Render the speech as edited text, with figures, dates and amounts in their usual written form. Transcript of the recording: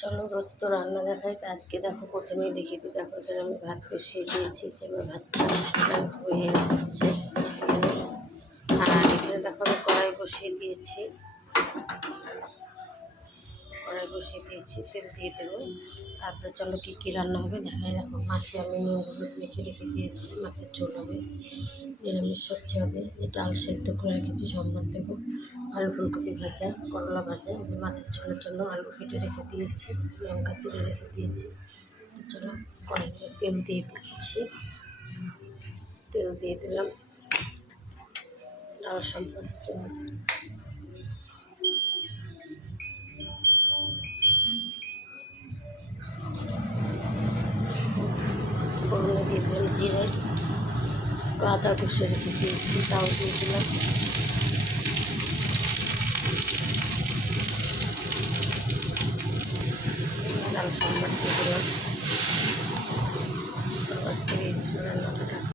চলো রোজ তো রান্না দেখাই, তো আজকে দেখো প্রথমেই দেখিয়ে দিই। দেখো এখানে আমি ভাত বসিয়ে দিয়েছি, যে আমার ভাতটা হয়ে এসছে এখানে। আর এখানে দেখো আমি কড়াই বসিয়ে দিয়েছি, তেল দিয়ে দেবো। তারপরে চলো কী কী রান্না হবে দেখাই। দেখো মাছে আমি নুন হলুদ মেখে রেখে দিয়েছি, মাছের ঝোল হবে, নিরামিষ সবজি হবে, ডাল সেদ্ধ করে রেখেছি, সম্বার দেবো, আলু ফুলকপি ভাজা, করলা ভাজা, যে মাছের ঝোলের জন্য আলু কেটে রেখে দিয়েছি, লঙ্কা চিড়ে রেখে দিয়েছি। চলো কড়াইতে তেল দিয়ে দিচ্ছি, তেল দিয়ে দিলাম, ডাল সম্বার জন্য ফোড়নে দিয়ে দিলাম জিরে, আদা কষে রেখে দিয়েছি, তাও দিয়ে দিলাম, ডাল সম্বার দিয়ে দিলাম। আজকে এই রান্নাটা